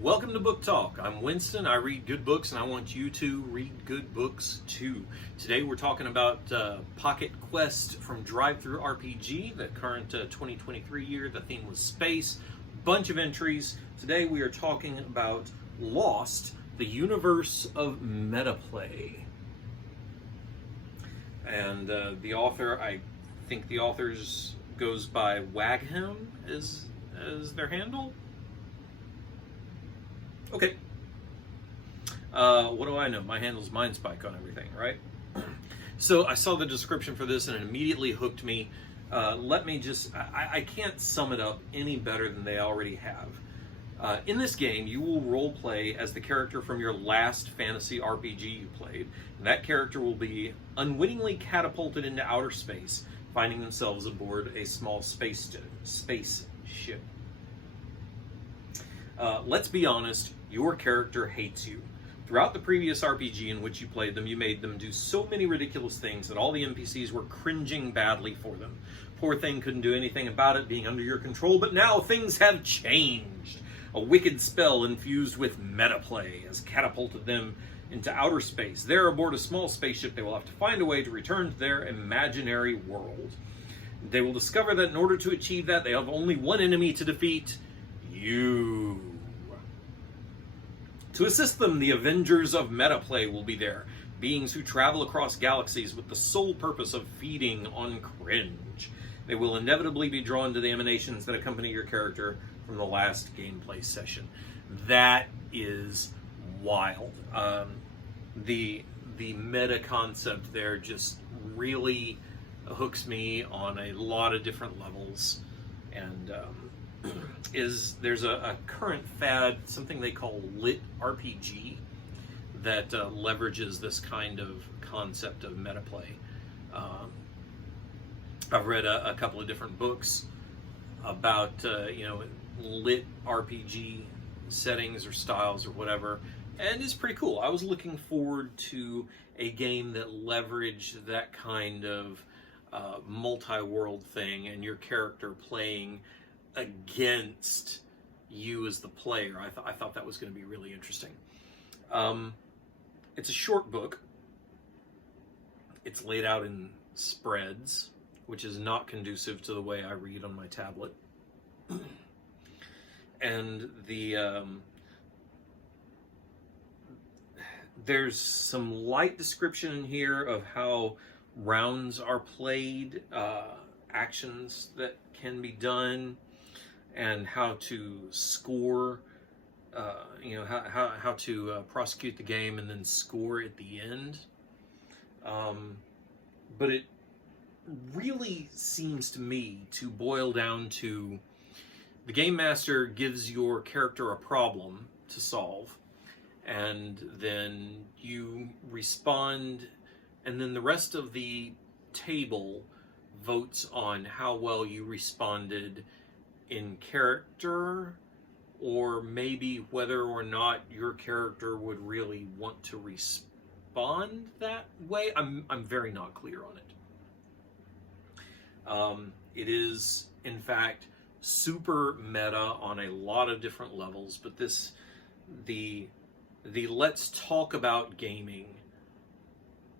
Welcome to Book Talk. I'm Winston. I read good books and I want you to read good books too. Today we're talking about Pocket Quest from DriveThru RPG, the current 2023 year. The theme was space. Bunch of entries. Today we are talking about Lost, the universe of Metaplay. And the author, I think the author's goes by Wagham as their handle. Okay. What do I know? My handle's MindSpike on everything, right? So I saw the description for this and it immediately hooked me. I can't sum it up any better than they already have. In this game, you will role play as the character from your last fantasy RPG you played. And that character will be unwittingly catapulted into outer space, finding themselves aboard a small space ship. Let's be honest, your character hates you. Throughout the previous RPG in which you played them, you made them do so many ridiculous things that all the NPCs were cringing badly for them. Poor thing couldn't do anything about it being under your control, but now things have changed. A wicked spell infused with Metaplay has catapulted them into outer space. There, aboard a small spaceship, they will have to find a way to return to their imaginary world. They will discover that in order to achieve that, they have only one enemy to defeat: you. To assist them, the Avengers of Metaplay will be there, beings who travel across galaxies with the sole purpose of feeding on cringe. They will inevitably be drawn to the emanations that accompany your character from the last gameplay session. That is wild. The meta concept there just really hooks me on a lot of different levels, and there's a current fad, something they call lit RPG, that leverages this kind of concept of Metaplay. I've read a couple of different books about lit RPG settings or styles or whatever, and it's pretty cool. I was looking forward to a game that leveraged that kind of multi-world thing, and your character playing against you as the player. I thought that was going to be really interesting. It's a short book. It's laid out in spreads, which is not conducive to the way I read on my tablet. And there's some light description in here of how rounds are played, actions that can be done, and how to score, how to prosecute the game and then score at the end. But it really seems to me to boil down to the game master gives your character a problem to solve, and then you respond, and then the rest of the table votes on how well you responded in character, or maybe whether or not your character would really want to respond that way. I'm very not clear on it. It is, in fact, super meta on a lot of different levels, but the let's talk about gaming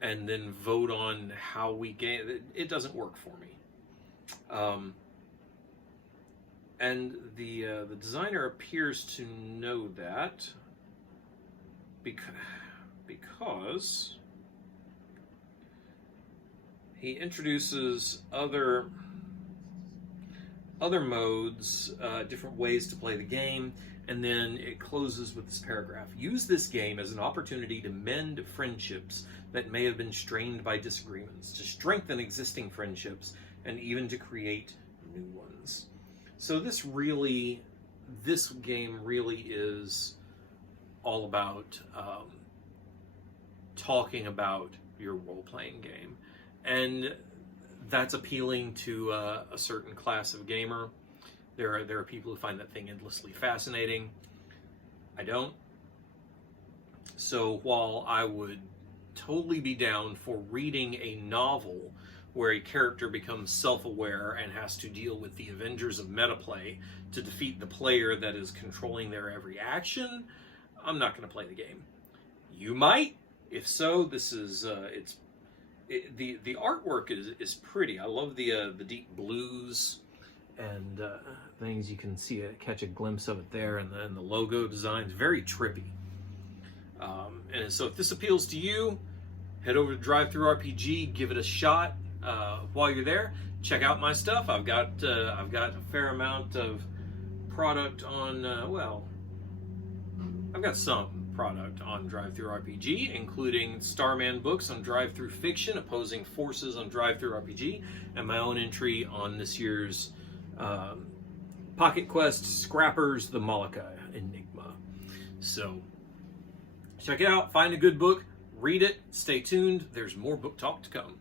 and then vote on how we game, it doesn't work for me. And the designer appears to know that because he introduces other modes, different ways to play the game, and then it closes with this paragraph. Use this game as an opportunity to mend friendships that may have been strained by disagreements, to strengthen existing friendships, and even to create new ones. So this game really is all about talking about your role-playing game. And that's appealing to a certain class of gamer. There are people who find that thing endlessly fascinating. I don't. So while I would totally be down for reading a novel where a character becomes self-aware and has to deal with the Avengers of Metaplay to defeat the player that is controlling their every action, I'm not going to play the game. You might. If so, this is the artwork is pretty. I love the deep blues and things. You can see catch a glimpse of it there, and the logo design is very trippy. And so if this appeals to you, head over to DriveThru RPG, give it a shot. While you're there, check out my stuff. I've got a fair amount of product on. I've got some product on DriveThru RPG, including Starman books on DriveThru Fiction, Opposing Forces on DriveThru RPG, and my own entry on this year's Pocket Quest Scrappers: The Malika Enigma. So check it out. Find a good book. Read it. Stay tuned. There's more book talk to come.